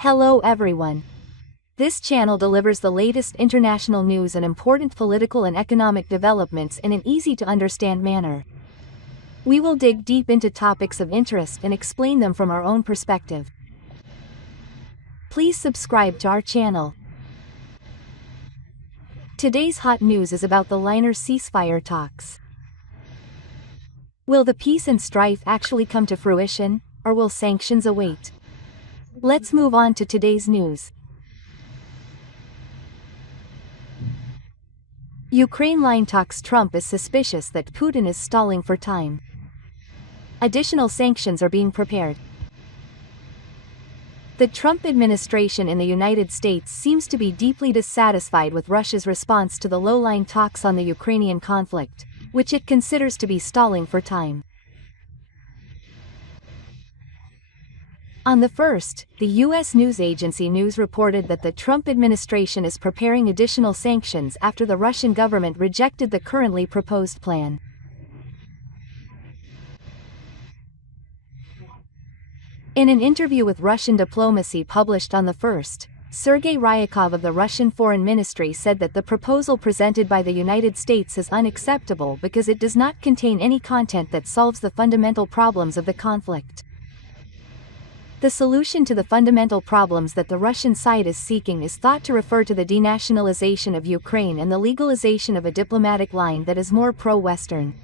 Hello everyone. This channel delivers the latest international news and important political and economic developments in an easy-to-understand manner. We will dig deep into topics of interest and explain them from our own perspective. Please subscribe to our channel. Today's hot news is about the liner ceasefire talks. Will the peace and strife actually come to fruition, or will sanctions await? Let's move on to today's news. Ukraine line talks. Trump is suspicious that Putin is stalling for time. Additional sanctions are being prepared. The Trump administration in the United States seems to be deeply dissatisfied with Russia's response to the low-line talks on the Ukrainian conflict, which it considers to be stalling for time. On the 1st, the U.S. news agency News reported that the Trump administration is preparing additional sanctions after the Russian government rejected the currently proposed plan. In an interview with Russian diplomacy published on the 1st, Sergei Ryakov of the Russian Foreign Ministry said that the proposal presented by the United States is unacceptable because it does not contain any content that solves the fundamental problems of the conflict. The solution to the fundamental problems that the Russian side is seeking is thought to refer to the denationalization of Ukraine and the legalization of a diplomatic line that is more pro-Western.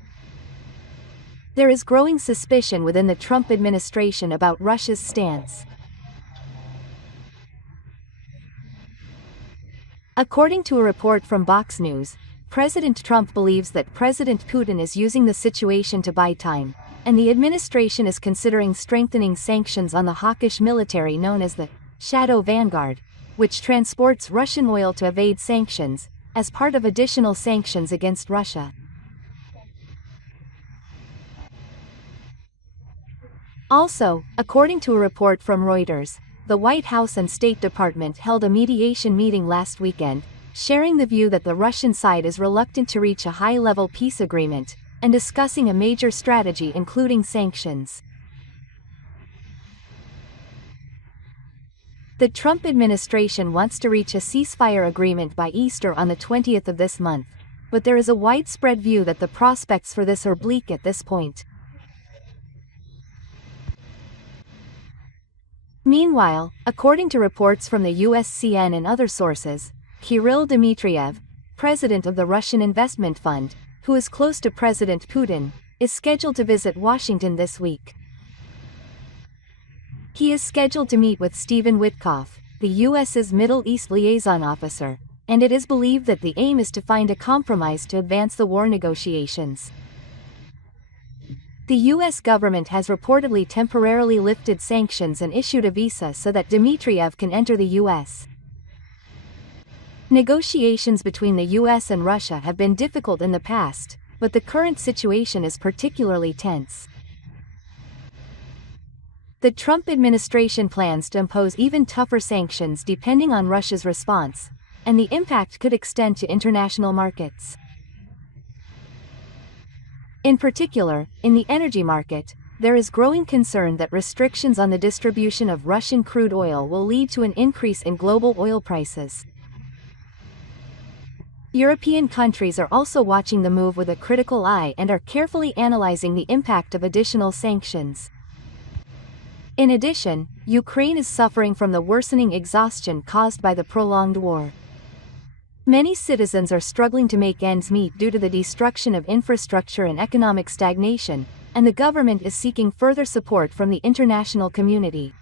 There is growing suspicion within the Trump administration about Russia's stance. According to a report from Vox News, President Trump believes that President Putin is using the situation to buy time, and the administration is considering strengthening sanctions on the hawkish military known as the Shadow Vanguard, which transports Russian oil to evade sanctions, as part of additional sanctions against Russia. Also, according to a report from Reuters, the White House and State Department held a mediation meeting last weekend, sharing the view that the Russian side is reluctant to reach a high-level peace agreement, and discussing a major strategy including sanctions. The Trump administration wants to reach a ceasefire agreement by Easter on the 20th of this month, but there is a widespread view that the prospects for this are bleak at this point. Meanwhile, according to reports from the USCN and other sources, Kirill Dmitriev, president of the Russian Investment Fund, who is close to President Putin, is scheduled to visit Washington this week. He is scheduled to meet with Stephen Witkoff, the U.S.'s Middle East liaison officer, and it is believed that the aim is to find a compromise to advance the war negotiations. The U.S. government has reportedly temporarily lifted sanctions and issued a visa so that Dmitriev can enter the U.S. Negotiations between the U.S. and Russia have been difficult in the past, but the current situation is particularly tense. The Trump administration plans to impose even tougher sanctions depending on Russia's response, and the impact could extend to international markets. In particular, in the energy market, there is growing concern that restrictions on the distribution of Russian crude oil will lead to an increase in global oil prices. European countries are also watching the move with a critical eye and are carefully analyzing the impact of additional sanctions. In addition, Ukraine is suffering from the worsening exhaustion caused by the prolonged war. Many citizens are struggling to make ends meet due to the destruction of infrastructure and economic stagnation, and the government is seeking further support from the international community.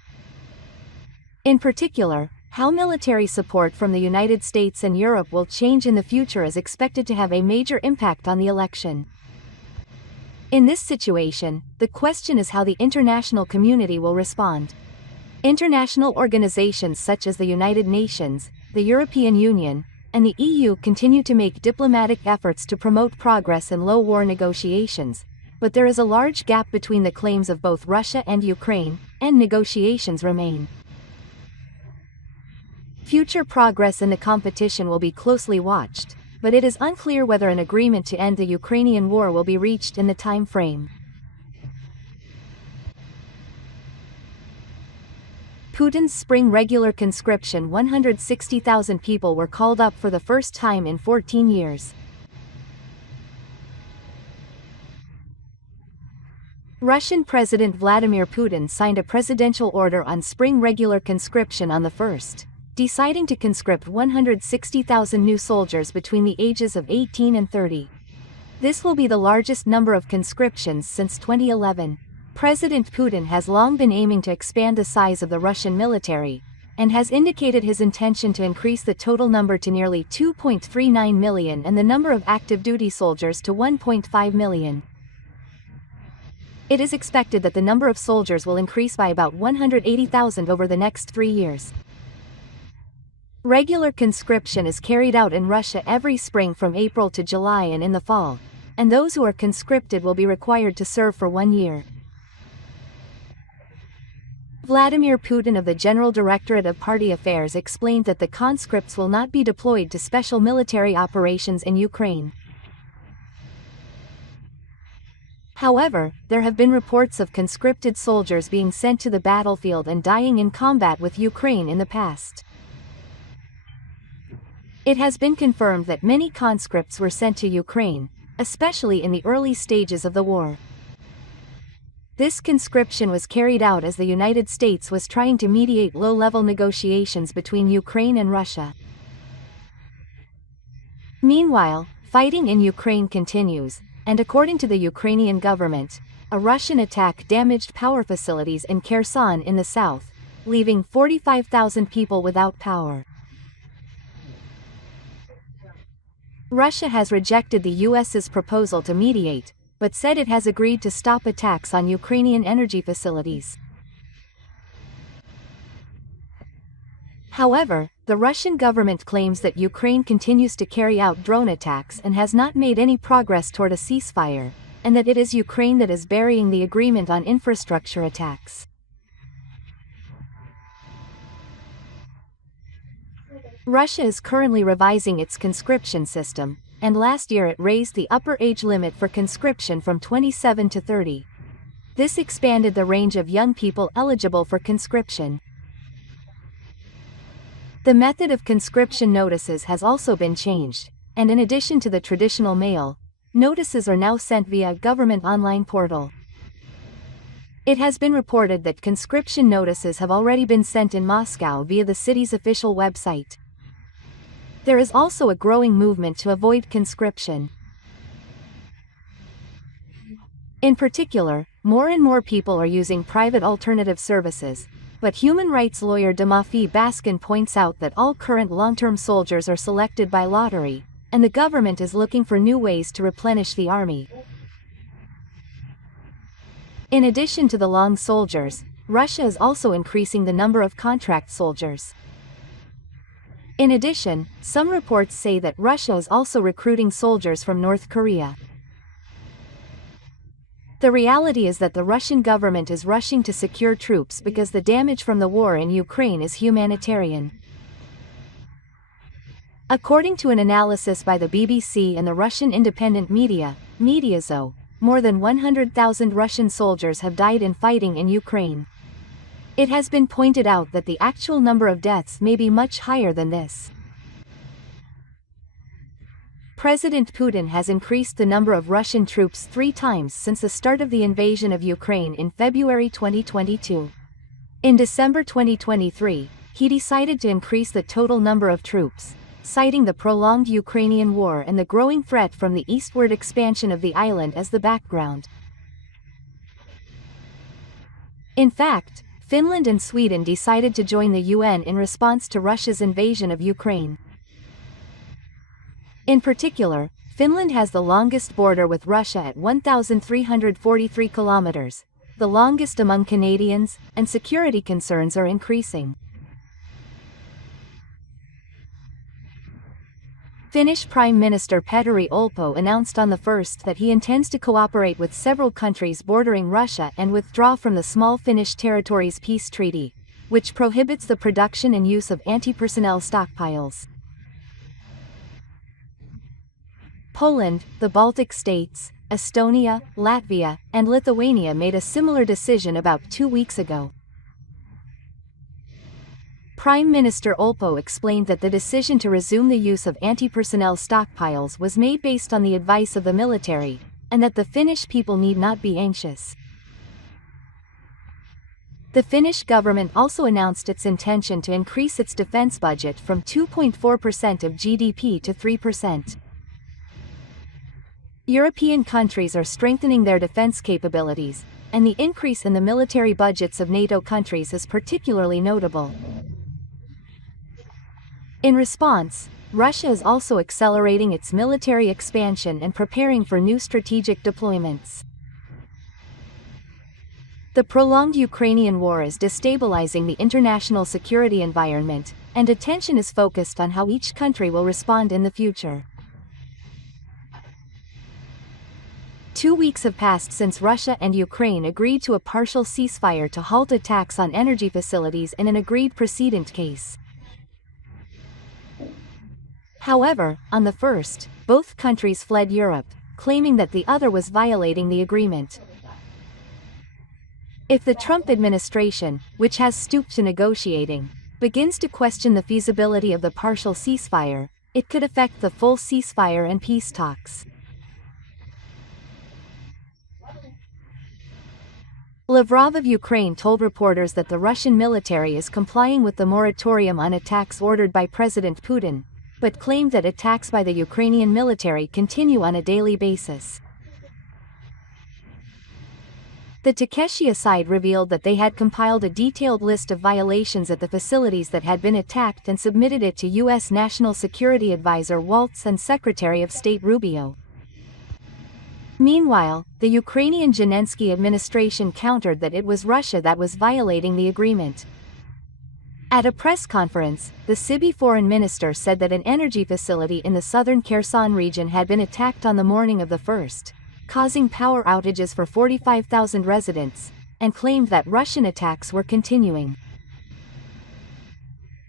In particular, how military support from the United States and Europe will change in the future is expected to have a major impact on the election. In this situation, the question is how the international community will respond. International organizations such as the United Nations, the European Union, and the EU continue to make diplomatic efforts to promote progress in low-war negotiations, but there is a large gap between the claims of both Russia and Ukraine, and negotiations remain. Future progress in the competition will be closely watched, but it is unclear whether an agreement to end the Ukrainian war will be reached in the time frame. Putin's spring regular conscription, 160,000 people were called up for the first time in 14 years. Russian President Vladimir Putin signed a presidential order on spring regular conscription on the 1st, deciding to conscript 160,000 new soldiers between the ages of 18 and 30. This will be the largest number of conscriptions since 2011. President Putin has long been aiming to expand the size of the Russian military, and has indicated his intention to increase the total number to nearly 2.39 million and the number of active duty soldiers to 1.5 million. It is expected that the number of soldiers will increase by about 180,000 over the next 3 years. Regular conscription is carried out in Russia every spring from April to July and in the fall, and those who are conscripted will be required to serve for 1 year. Vladimir Putin of the General Directorate of Party Affairs explained that the conscripts will not be deployed to special military operations in Ukraine. However, there have been reports of conscripted soldiers being sent to the battlefield and dying in combat with Ukraine in the past. It has been confirmed that many conscripts were sent to Ukraine, especially in the early stages of the war. This conscription was carried out as the United States was trying to mediate low-level negotiations between Ukraine and Russia. Meanwhile, fighting in Ukraine continues, and according to the Ukrainian government, a Russian attack damaged power facilities in Kherson in the south, leaving 45,000 people without power. Russia has rejected the US's proposal to mediate, but said it has agreed to stop attacks on Ukrainian energy facilities. However, the Russian government claims that Ukraine continues to carry out drone attacks and has not made any progress toward a ceasefire, and that it is Ukraine that is burying the agreement on infrastructure attacks. Russia is currently revising its conscription system, and last year it raised the upper age limit for conscription from 27 to 30. This expanded the range of young people eligible for conscription. The method of conscription notices has also been changed, and in addition to the traditional mail, notices are now sent via a government online portal. It has been reported that conscription notices have already been sent in Moscow via the city's official website. There is also a growing movement to avoid conscription. In particular, more and more people are using private alternative services, but human rights lawyer Damafi Baskin points out that all current long-term soldiers are selected by lottery, and the government is looking for new ways to replenish the army. In addition to the long soldiers, Russia is also increasing the number of contract soldiers. In addition, some reports say that Russia is also recruiting soldiers from North Korea. The reality is that the Russian government is rushing to secure troops because the damage from the war in Ukraine is humanitarian. According to an analysis by the BBC and the Russian independent media, Mediazo, more than 100,000 Russian soldiers have died in fighting in Ukraine. It has been pointed out that the actual number of deaths may be much higher than this. President Putin has increased the number of Russian troops 3 times since the start of the invasion of Ukraine in February 2022. In December 2023, he decided to increase the total number of troops, citing the prolonged Ukrainian war and the growing threat from the eastward expansion of the island as the background. In fact, Finland and Sweden decided to join the UN in response to Russia's invasion of Ukraine. In particular, Finland has the longest border with Russia at 1,343 kilometers, the longest among Canadians, and security concerns are increasing. Finnish Prime Minister Petteri Orpo announced on the 1st that he intends to cooperate with several countries bordering Russia and withdraw from the Small Finnish Territories Peace Treaty, which prohibits the production and use of anti-personnel stockpiles. Poland, the Baltic states, Estonia, Latvia, and Lithuania made a similar decision about 2 weeks ago. Prime Minister Olpo explained that the decision to resume the use of anti-personnel stockpiles was made based on the advice of the military, and that the Finnish people need not be anxious. The Finnish government also announced its intention to increase its defense budget from 2.4% of GDP to 3%. European countries are strengthening their defense capabilities, and the increase in the military budgets of NATO countries is particularly notable. In response, Russia is also accelerating its military expansion and preparing for new strategic deployments. The prolonged Ukrainian war is destabilizing the international security environment, and attention is focused on how each country will respond in the future. 2 weeks have passed since Russia and Ukraine agreed to a partial ceasefire to halt attacks on energy facilities in an agreed precedent case. However, on the first, both countries fled Europe, claiming that the other was violating the agreement. If the Trump administration, which has stooped to negotiating, begins to question the feasibility of the partial ceasefire, it could affect the full ceasefire and peace talks. Lavrov of Ukraine told reporters that the Russian military is complying with the moratorium on attacks ordered by President Putin, but claimed that attacks by the Ukrainian military continue on a daily basis. The Takeshia side revealed that they had compiled a detailed list of violations at the facilities that had been attacked and submitted it to U.S. National Security Advisor Waltz and Secretary of State Rubio. Meanwhile, the Ukrainian Zelensky administration countered that it was Russia that was violating the agreement. At a press conference, the Sibi foreign minister said that an energy facility in the southern Kherson region had been attacked on the morning of the 1st, causing power outages for 45,000 residents, and claimed that Russian attacks were continuing.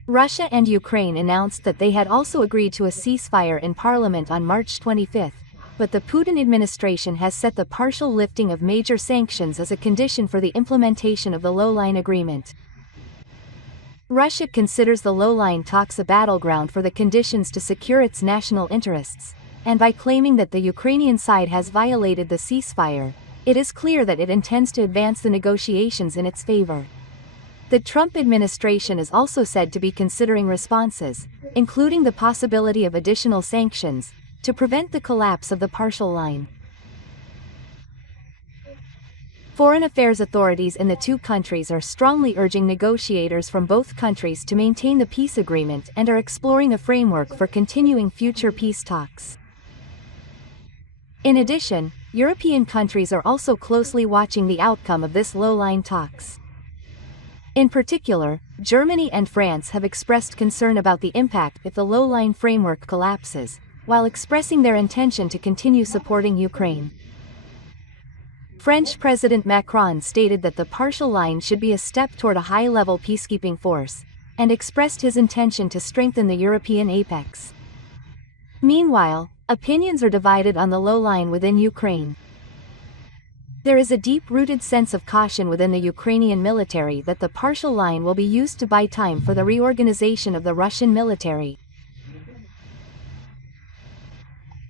Russia and Ukraine announced that they had also agreed to a ceasefire in parliament on March 25, but the Putin administration has set the partial lifting of major sanctions as a condition for the implementation of the low-line agreement. Russia considers the low-line talks a battleground for the conditions to secure its national interests, and by claiming that the Ukrainian side has violated the ceasefire, it is clear that it intends to advance the negotiations in its favor. The Trump administration is also said to be considering responses, including the possibility of additional sanctions, to prevent the collapse of the partial line. Foreign affairs authorities in the two countries are strongly urging negotiators from both countries to maintain the peace agreement and are exploring a framework for continuing future peace talks. In addition, European countries are also closely watching the outcome of this low-line talks. In particular, Germany and France have expressed concern about the impact if the low-line framework collapses, while expressing their intention to continue supporting Ukraine. French President Macron stated that the partial line should be a step toward a high-level peacekeeping force, and expressed his intention to strengthen the European apex. Meanwhile, opinions are divided on the low line within Ukraine. There is a deep-rooted sense of caution within the Ukrainian military that the partial line will be used to buy time for the reorganization of the Russian military.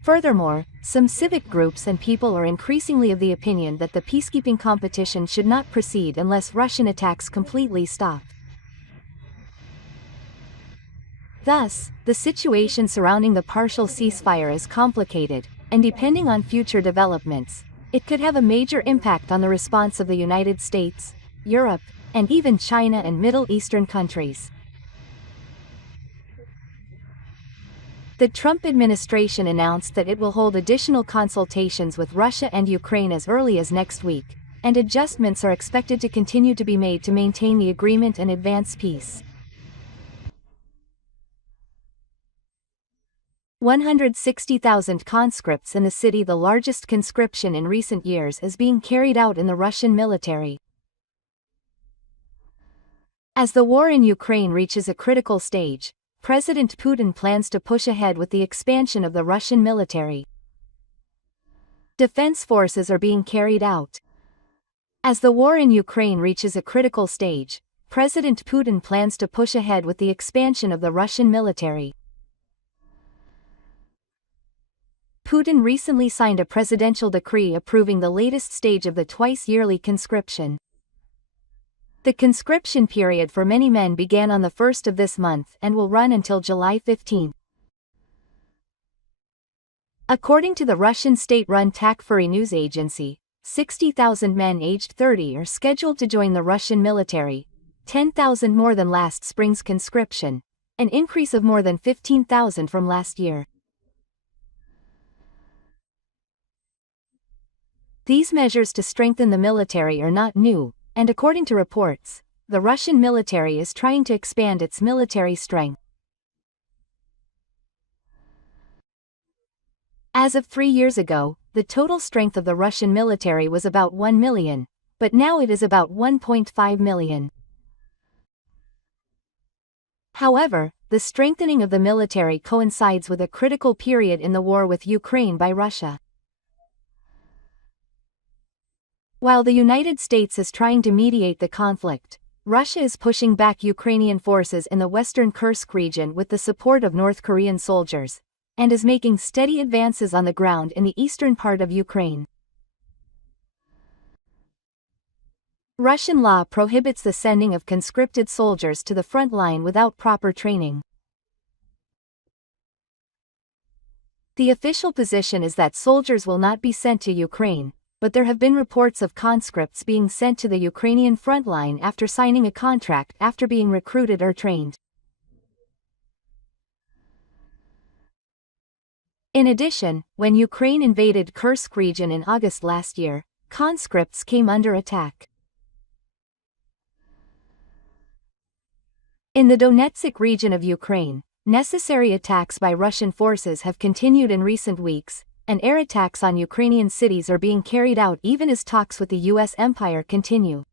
Furthermore, some civic groups and people are increasingly of the opinion that the peacekeeping competition should not proceed unless Russian attacks completely stop. Thus, the situation surrounding the partial ceasefire is complicated, and depending on future developments, it could have a major impact on the response of the United States, Europe, and even China and Middle Eastern countries. The Trump administration announced that it will hold additional consultations with Russia and Ukraine as early as next week, and adjustments are expected to continue to be made to maintain the agreement and advance peace. 160,000 conscripts in the city, the largest conscription in recent years, is being carried out in the Russian military. As the war in Ukraine reaches a critical stage, President Putin plans to push ahead with the expansion of the Russian military. Defense forces are being carried out. As the war in Ukraine reaches a critical stage, President Putin plans to push ahead with the expansion of the Russian military. Putin recently signed a presidential decree approving the latest stage of the twice-yearly conscription. The conscription period for many men began on the 1st of this month and will run until July 15. According to the Russian state-run Takfuri news agency, 60,000 men aged 30 are scheduled to join the Russian military, 10,000 more than last spring's conscription, an increase of more than 15,000 from last year. These measures to strengthen the military are not new, and according to reports, the Russian military is trying to expand its military strength. As of 3 years ago, the total strength of the Russian military was about 1 million, but now it is about 1.5 million. However, the strengthening of the military coincides with a critical period in the war with Ukraine by Russia. While the United States is trying to mediate the conflict, Russia is pushing back Ukrainian forces in the western Kursk region with the support of North Korean soldiers, and is making steady advances on the ground in the eastern part of Ukraine. Russian law prohibits the sending of conscripted soldiers to the front line without proper training. The official position is that soldiers will not be sent to Ukraine, but there have been reports of conscripts being sent to the Ukrainian front line after signing a contract after being recruited or trained. In addition, when Ukraine invaded Kursk region in August last year, conscripts came under attack. In the Donetsk region of Ukraine, necessary attacks by Russian forces have continued in recent weeks, and air attacks on Ukrainian cities are being carried out even as talks with the U.S. empire continue.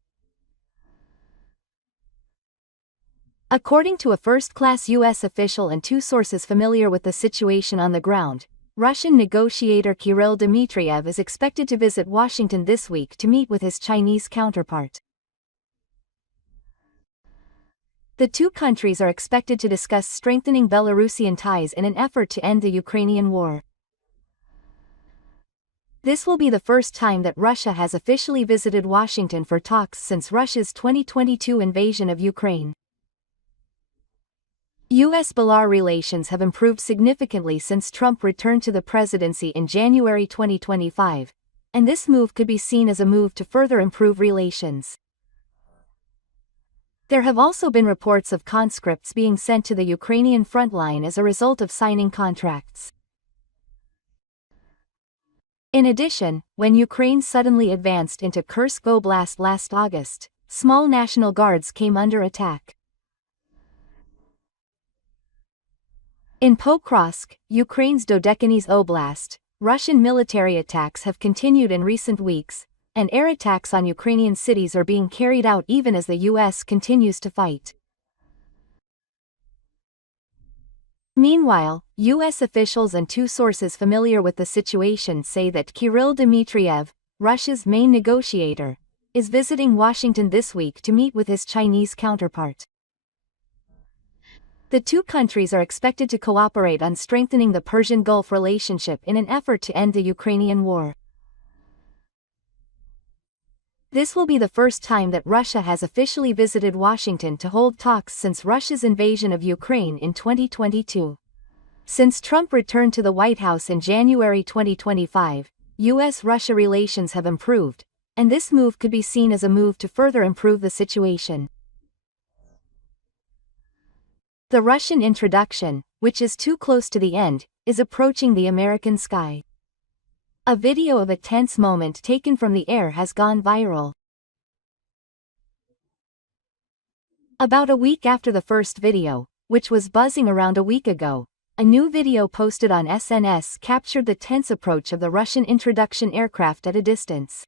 According to a first-class U.S. official and 2 sources familiar with the situation on the ground, Russian negotiator Kirill Dmitriev is expected to visit Washington this week to meet with his Chinese counterpart. The 2 countries are expected to discuss strengthening Belarusian ties in an effort to end the Ukrainian war. This will be the first time that Russia has officially visited Washington for talks since Russia's 2022 invasion of Ukraine. U.S.-Belarus relations have improved significantly since Trump returned to the presidency in January 2025, and this move could be seen as a move to further improve relations. There have also been reports of conscripts being sent to the Ukrainian front line as a result of signing contracts. In addition, when Ukraine suddenly advanced into Kursk Oblast last August, small National Guards came under attack. In Pokrovsk, Ukraine's Dodecanyz Oblast, Russian military attacks have continued in recent weeks, and air attacks on Ukrainian cities are being carried out even as the U.S. continues to fight. Meanwhile, U.S. officials and 2 sources familiar with the situation say that Kirill Dmitriev, Russia's main negotiator, is visiting Washington this week to meet with his Chinese counterpart. The 2 countries are expected to cooperate on strengthening the Persian Gulf relationship in an effort to end the Ukrainian war. This will be the first time that Russia has officially visited Washington to hold talks since Russia's invasion of Ukraine in 2022. Since Trump returned to the White House in January 2025, U.S.-Russia relations have improved, and this move could be seen as a move to further improve the situation. The Russian introduction, which is too close to the end, is approaching the American sky. A video of a tense moment taken from the air has gone viral. About a week after the first video, which was buzzing around a week ago, a new video posted on SNS captured the tense approach of the Russian introduction aircraft at a distance.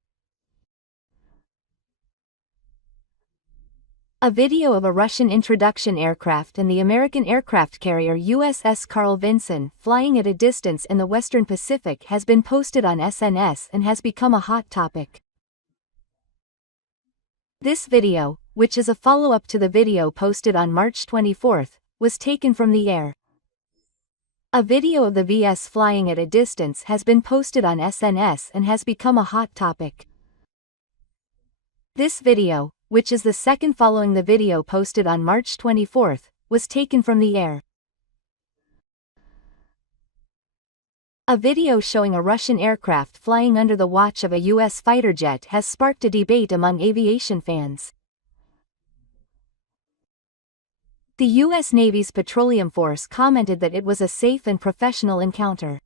A video of a Russian introduction aircraft and the American aircraft carrier USS Carl Vinson flying at a distance in the Western Pacific has been posted on SNS and has become a hot topic. This video, which is a follow-up to the video posted on March 24, was taken from the air. A video of the VS flying at a distance has been posted on SNS and has become a hot topic. This video, which is the second following the video posted on March 24, was taken from the air. A video showing a Russian aircraft flying under the watch of a U.S. fighter jet has sparked a debate among aviation fans. The U.S. Navy's Petroleum Force commented that it was a safe and professional encounter.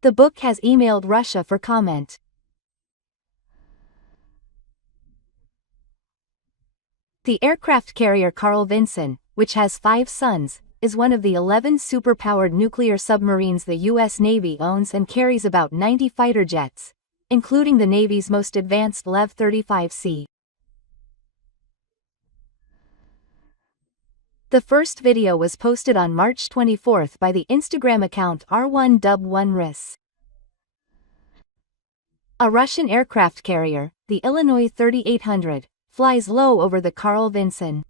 The book has emailed Russia for comment. The aircraft carrier Carl Vinson, which has 5 sons, is one of the 11 super-powered nuclear submarines the U.S. Navy owns and carries about 90 fighter jets, including the Navy's most advanced LEV-35C. The first video was posted on March 24 by the Instagram account R1Dub1RIS. A Russian aircraft carrier, the Illinois 3800, flies low over the Carl Vinson.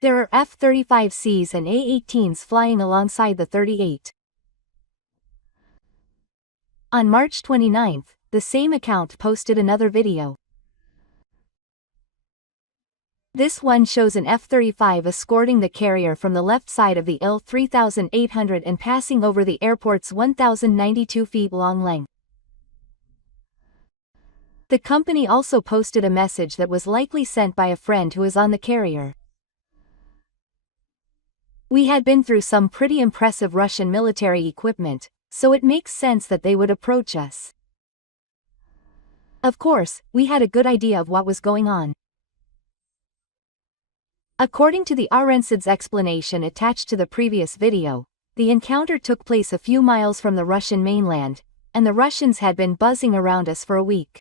There are F-35Cs and A-18s flying alongside the 38. On March 29, the same account posted another video. This one shows an F-35 escorting the carrier from the left side of the Il-3800 and passing over the airport's 1,092 feet long length. The company also posted a message that was likely sent by a friend who is on the carrier. We had been through some pretty impressive Russian military equipment, so it makes sense that they would approach us. Of course, we had a good idea of what was going on. According to the RNCID's explanation attached to the previous video, the encounter took place a few miles from the Russian mainland, and the Russians had been buzzing around us for a week.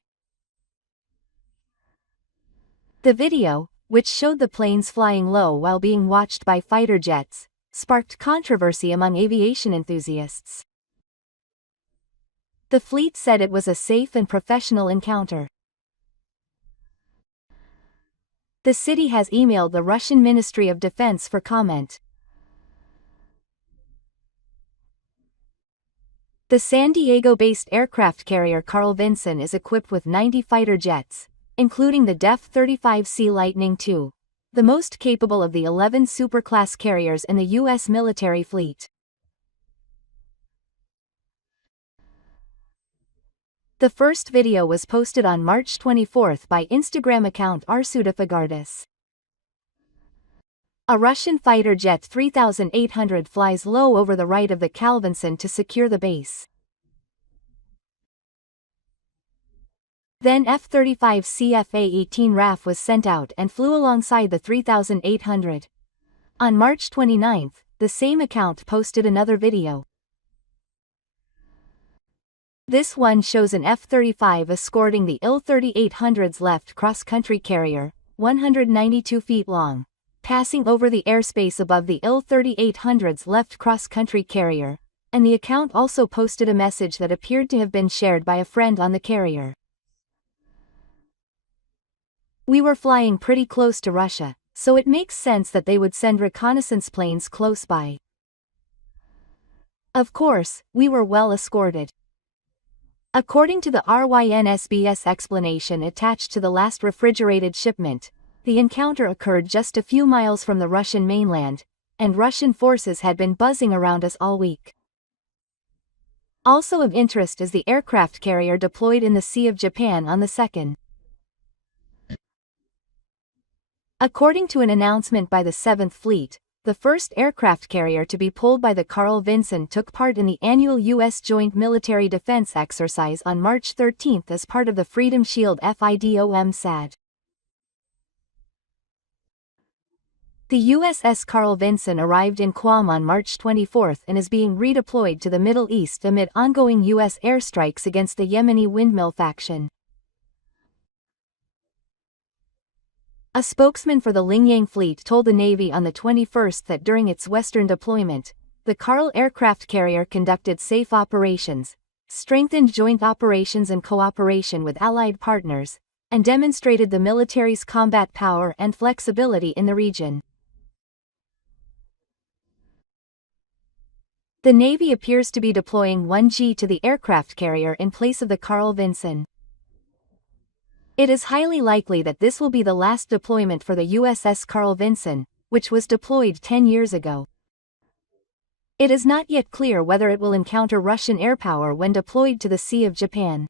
The video, which showed the planes flying low while being watched by fighter jets, sparked controversy among aviation enthusiasts. The fleet said it was a safe and professional encounter. The city has emailed the Russian Ministry of Defense for comment. The San Diego-based aircraft carrier Carl Vinson is equipped with 90 fighter jets, including the F-35C Lightning II, the most capable of the 11 superclass carriers in the U.S. military fleet. The first video was posted on March 24 by Instagram account Arsudafagardis. A Russian fighter jet 3800 flies low over the right of the Calvinson to secure the base. Then F-35C F-A-18 RAF was sent out and flew alongside the 3800. On March 29, the same account posted another video. This one shows an F-35 escorting the Il-3800's left cross-country carrier, 192 feet long, passing over the airspace above the Il-3800's left cross-country carrier, and the account also posted a message that appeared to have been shared by a friend on the carrier. We were flying pretty close to Russia, so it makes sense that they would send reconnaissance planes close by. Of course, we were well escorted. According to the RYNSBS explanation attached to the last refrigerated shipment, the encounter occurred just a few miles from the Russian mainland, and Russian forces had been buzzing around us all week. Also of interest is the aircraft carrier deployed in the Sea of Japan on the 2nd. According to an announcement by the 7th Fleet, the first aircraft carrier to be pulled by the Carl Vinson took part in the annual U.S. Joint Military Defense Exercise on March 13 as part of the Freedom Shield FIDOM SAD. The USS Carl Vinson arrived in Guam on March 24 and is being redeployed to the Middle East amid ongoing U.S. airstrikes against the Yemeni windmill faction. A spokesman for the Lingyang Fleet told the Navy on the 21st that during its Western deployment, the Carl aircraft carrier conducted safe operations, strengthened joint operations and cooperation with allied partners, and demonstrated the military's combat power and flexibility in the region. The Navy appears to be deploying 1G to the aircraft carrier in place of the Carl Vinson. It is highly likely that this will be the last deployment for the USS Carl Vinson, which was deployed 10 years ago. It is not yet clear whether it will encounter Russian air power when deployed to the Sea of Japan.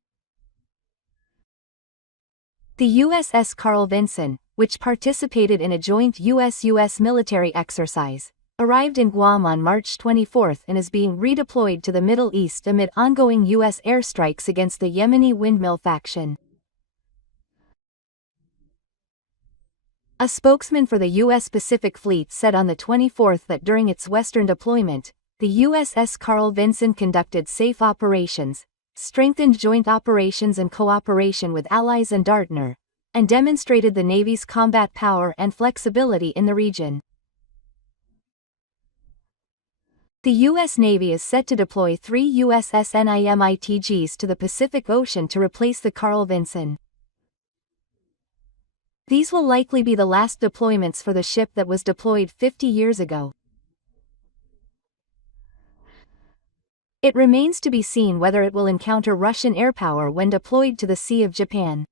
The USS Carl Vinson, which participated in a joint US-US military exercise, arrived in Guam on March 24 and is being redeployed to the Middle East amid ongoing US airstrikes against the Yemeni windmill faction. A spokesman for the U.S. Pacific Fleet said on the 24th that during its Western deployment, the USS Carl Vinson conducted safe operations, strengthened joint operations and cooperation with allies and Dartner, and demonstrated the Navy's combat power and flexibility in the region. The U.S. Navy is set to deploy 3 USS NIMITGs to the Pacific Ocean to replace the Carl Vinson. These will likely be the last deployments for the ship that was deployed 50 years ago. It remains to be seen whether it will encounter Russian air power when deployed to the Sea of Japan.